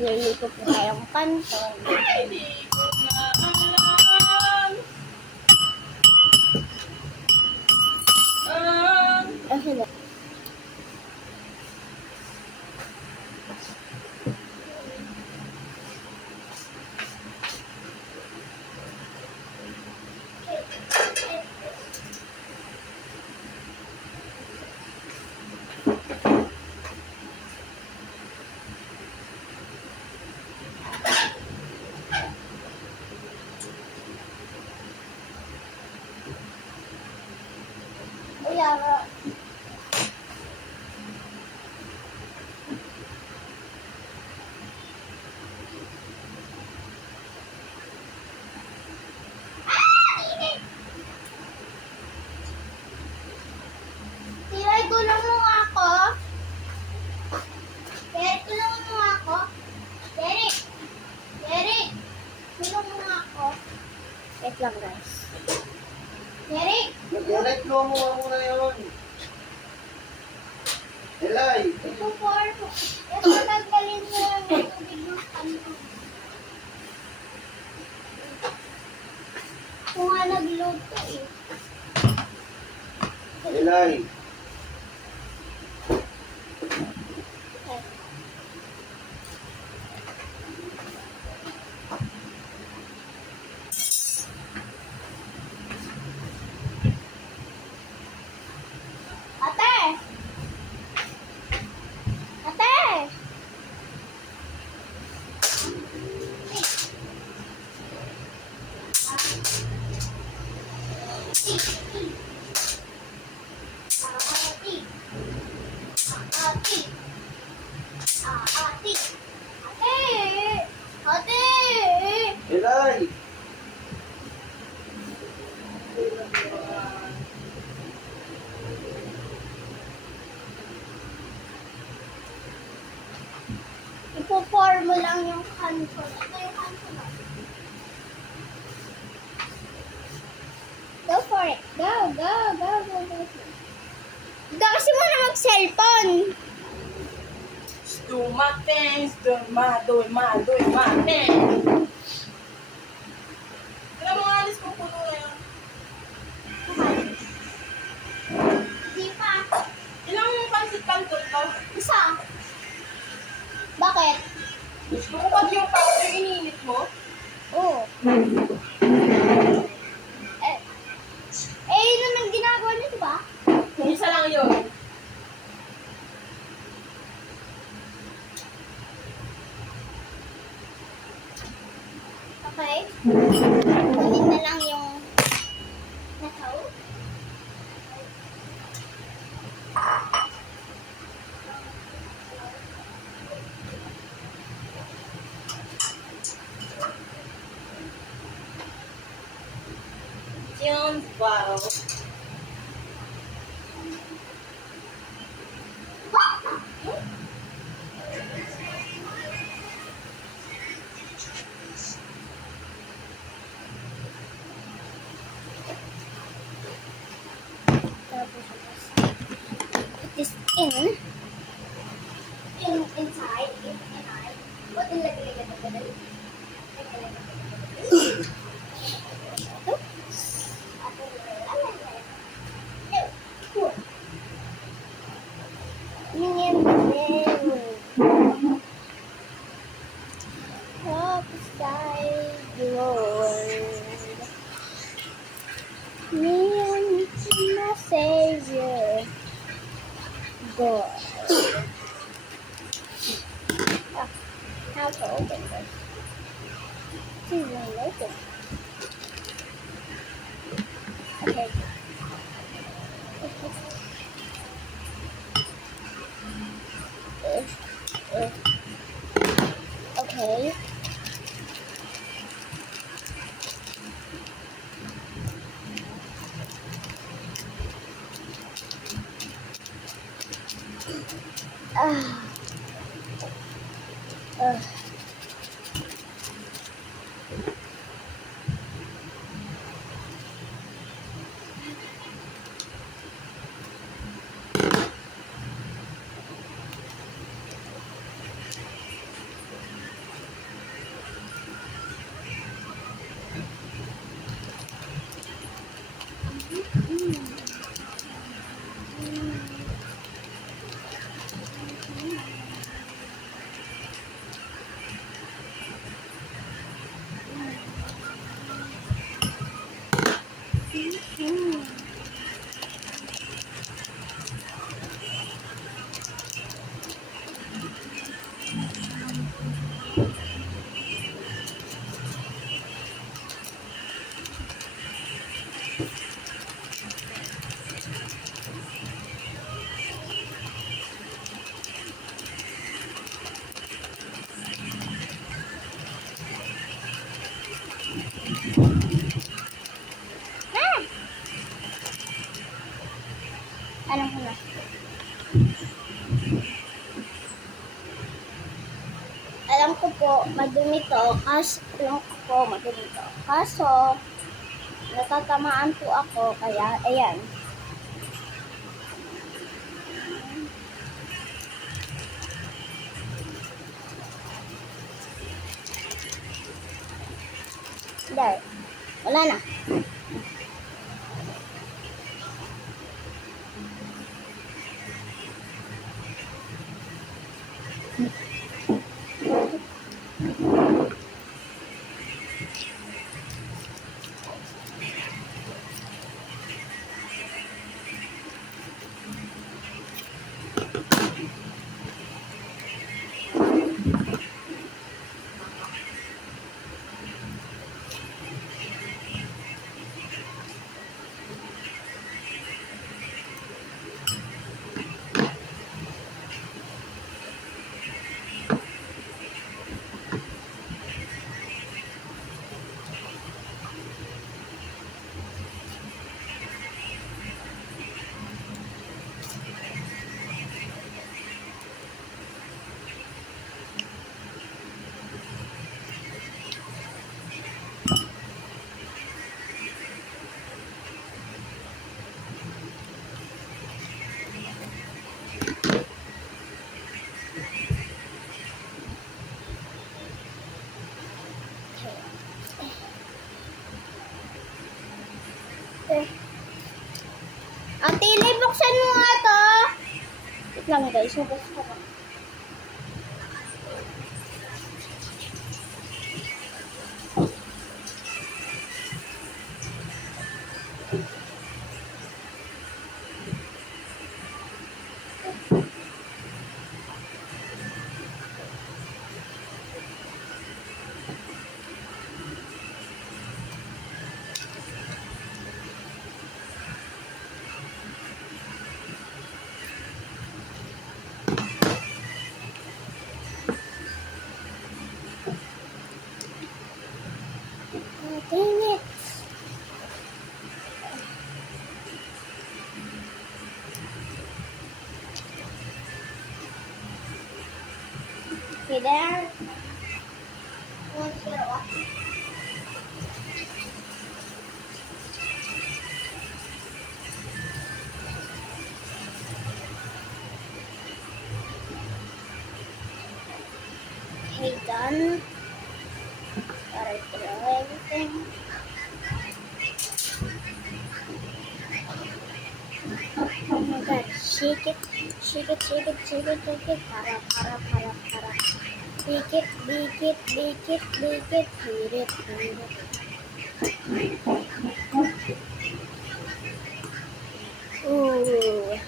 Luluto po tayong kanton. Hello. Yara. Tiray, tulong mo ako. Derek, tulungan mo ako. Derek! Derek! Tulong mo ako. Wait lang, guys. Derek! Derek, tulungan mo muna yun. Elay! Ito for... Ito tanggalin mo yung tubig ng kanto. Kung nga nag-load ka eh. Elay! Ate! Ate! Elay! Ipo-pour mo lang yung kanto. Ito yung kanto na. Go for it. Go, go, go, go, go. Hindi kasi muna mag-cellphone. Dumating, dumating. Alam mo, alis kong puno ngayon. Di pa. Ilang pansit kanton to? Isa. Bakit? Gusto ko pag yung powder ininit mo. Oo. Yun naman ginagawa niyo, di ba? Isa lang yun. Okay. Kunin na lang yung nataw. Yun, wow. Tapos, put this in. Inside. What in lagay ka na Savior, God. How to open this? This is open. Okay. Okay. po, madumi to. Yung ko, madumi to. Kaso, natatamaan po ako, kaya, ayan. There. Wala na. Ate, buksan mo nga to. Wait lang guys, nabuksan ko. Dang it. Okay, there. Okay, done. Gotta throw everything. Oh my god, shake it, shake it, shake it, shake it, shake it. Para. Bake it, bake it, bake it, bake it, heat it, heat it. Ooh.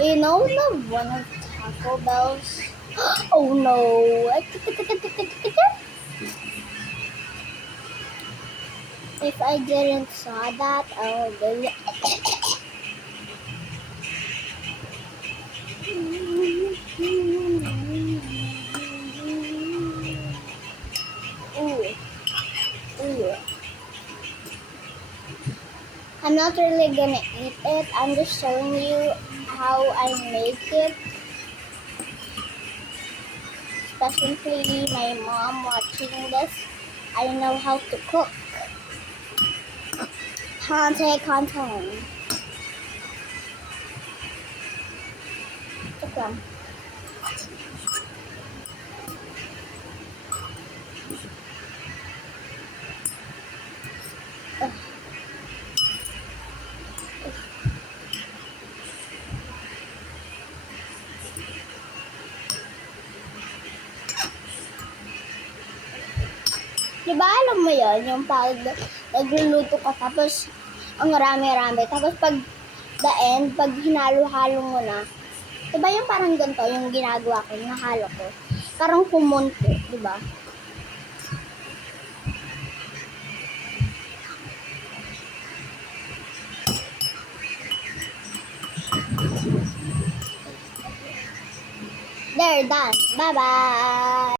You know the one of Taco Bell's? Oh no! If I didn't saw that, I would do it. Ooh. I'm not really gonna eat it. I'm just showing you how I make it. Especially my mom watching this. I know how to cook. Content. Check lang. Diba alam mo yun, yung pag nagluluto ka tapos ang rami-rami, tapos pag the end, pag hinalo-halo mo na, diba yung parang ganito, yung ginagawa ko, nahalo ko, parang kumunti, diba? There, done. Bye-bye!